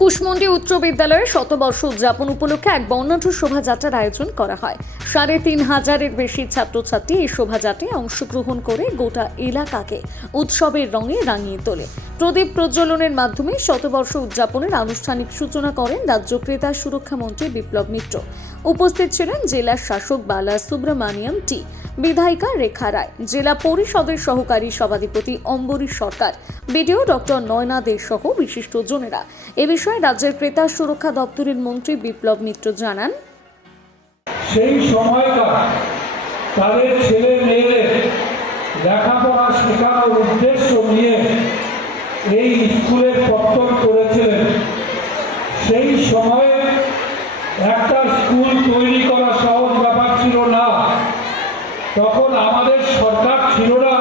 কুশমন্ডি উচ্চ বিদ্যালয়ের শতবর্ষ উদযাপন উপলক্ষে এক বর্ণাঢ্য শোভাযাত্রার আয়োজন করা হয়। ৩,৫০০-এর বেশি ছাত্রছাত্রী এই শোভাযাত্রায় অংশগ্রহণ করে গোটা এলাকাকে উৎসবের রঙে রাঙিয়ে তোলে। প্রদীপ প্রজ্বলনের মাধ্যমে শতবর্ষ উদযাপনের আনুষ্ঠানিক সূচনা করেন রাজ্য ক্রেতা সুরক্ষা মন্ত্রী বিপ্লব মিত্র। উপস্থিত ছিলেন জেলা শাসক বালা সুব্রমণিয়াম টি, বিধায়িকা রেখা রায়, জেলা পরিষদের সহকারী সভাধিপতি অম্বরীশ সরকার, বিডিও ডক্টর নয়না দে সহ বিশিষ্টজনেরা। এ বিষয়ে রাজ্যের ক্রেতা সুরক্ষা দপ্তরের মন্ত্রী বিপ্লব মিত্র জানান, সেই সময়টা তাদের ছেলে মেয়েদের লেখাপড়া শেখানোর উদ্দেশ্য নিয়ে এই স্কুলের পত্তন করেছিলেন। সেই সময়ে একটা স্কুল তৈরি করা সহজ ব্যাপার ছিল না। তখন আমাদের সরকার ছিল না,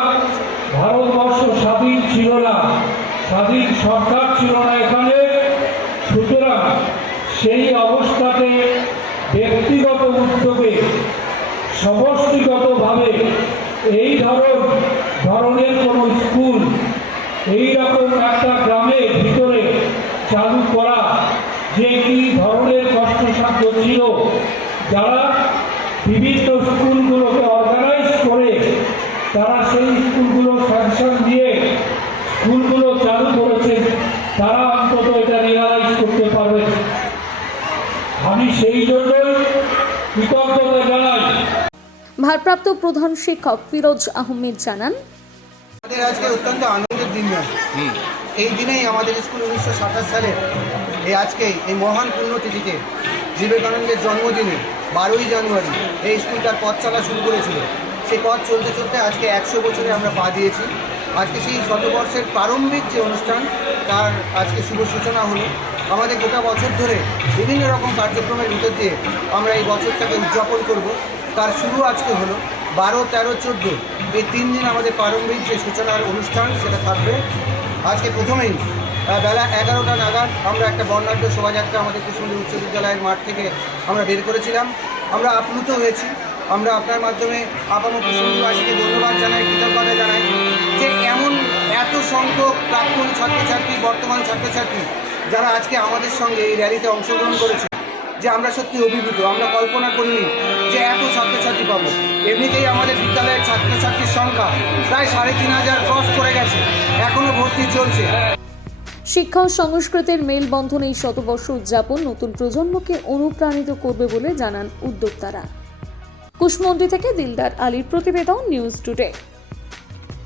ভারতবর্ষ স্বাধীন ছিল না, স্বাধীন সরকার ছিল না এখানে। সুতরাং সেই অবস্থাতে ব্যক্তিগত উদ্যোগে সমষ্টিগতভাবে এই ধরনের কোনো স্কুল এইরকম একটা গ্রামের ভিতরে চালু করা যে কি ধরনের কষ্টসাধ্য ছিল। যারা বিভিন্ন স্কুলগুলোকে অর্গানাইজ করে তারা সেই স্কুলগুলো স্যাংশন দিয়ে স্কুলগুলো চালু করেছে, তারা অন্তত এটা রিয়ালাইজ করতে পারবে। আমি সেই জন্যই কৃতজ্ঞতা জানাই। ভারপ্রাপ্ত প্রধান শিক্ষক ফিরোজ আহমেদ জানান, আমাদের আজকে অত্যন্ত আনন্দের দিন। এই দিনেই আমাদের স্কুল 1927 সালে এই মহান পুণ্যতিথিতে বিবেকানন্দের জন্মদিনে 12ই জানুয়ারি এই স্কুল তার পথ চলা শুরু করেছিল। সেই পথ চলতে চলতে আজকে 100 বছরে আমরা পা দিয়েছি। আজকে সেই শতবর্ষের প্রারম্ভিক যে অনুষ্ঠান তার আজকে শুভ সূচনা হলো। আমাদের গোটা বছর ধরে বিভিন্ন রকম কার্যক্রমের ভিতর দিয়ে আমরা এই বছরটাকে উদযাপন করব। তার শুরু আজকে হলো 12, 13, 14 এই 3 দিন আমাদের প্রারম্ভিক যে সূচনার অনুষ্ঠান সেটা থাকবে। আজকে প্রথমেই বেলা 11টা নাগাদ আমরা একটা বর্ণাঢ্য শোভাযাত্রা আমাদের কুশমন্ডি উচ্চ বিদ্যালয়ের মাঠ থেকে আমরা বের করেছিলাম। আমরা আপ্লুত হয়েছি। আমরা আপনার মাধ্যমে আপামর কুশমন্ডিবাসীকে ধন্যবাদ জানাই, কৃতজ্ঞতা জানাই যে এত সংখ্যক প্রাক্তন ছাত্রছাত্রী, বর্তমান ছাত্রছাত্রী যারা আজকে আমাদের সঙ্গে এই র্যালিতে অংশগ্রহণ করেছে, যে আমরা সত্যি অভিভূত। আমরা কল্পনা করিনি যে এত ছাত্রছাত্রী পাবো। এমনিতেই আমাদের বিদ্যালয়ের ছাত্রছাত্রীর সংখ্যা প্রায় 3,500 ক্রস করে গেছে, এখনো ভর্তি চলছে। শিক্ষা ও সংস্কৃতির মেলবন্ধন এই শতবর্ষ উদযাপন নতুন প্রজন্মকে অনুপ্রাণিত করবে বলে জানান উদ্যোক্তারা। কুশমন্ডি থেকে দিলদার আলীর প্রতিবেদন, নিউজ টুডে।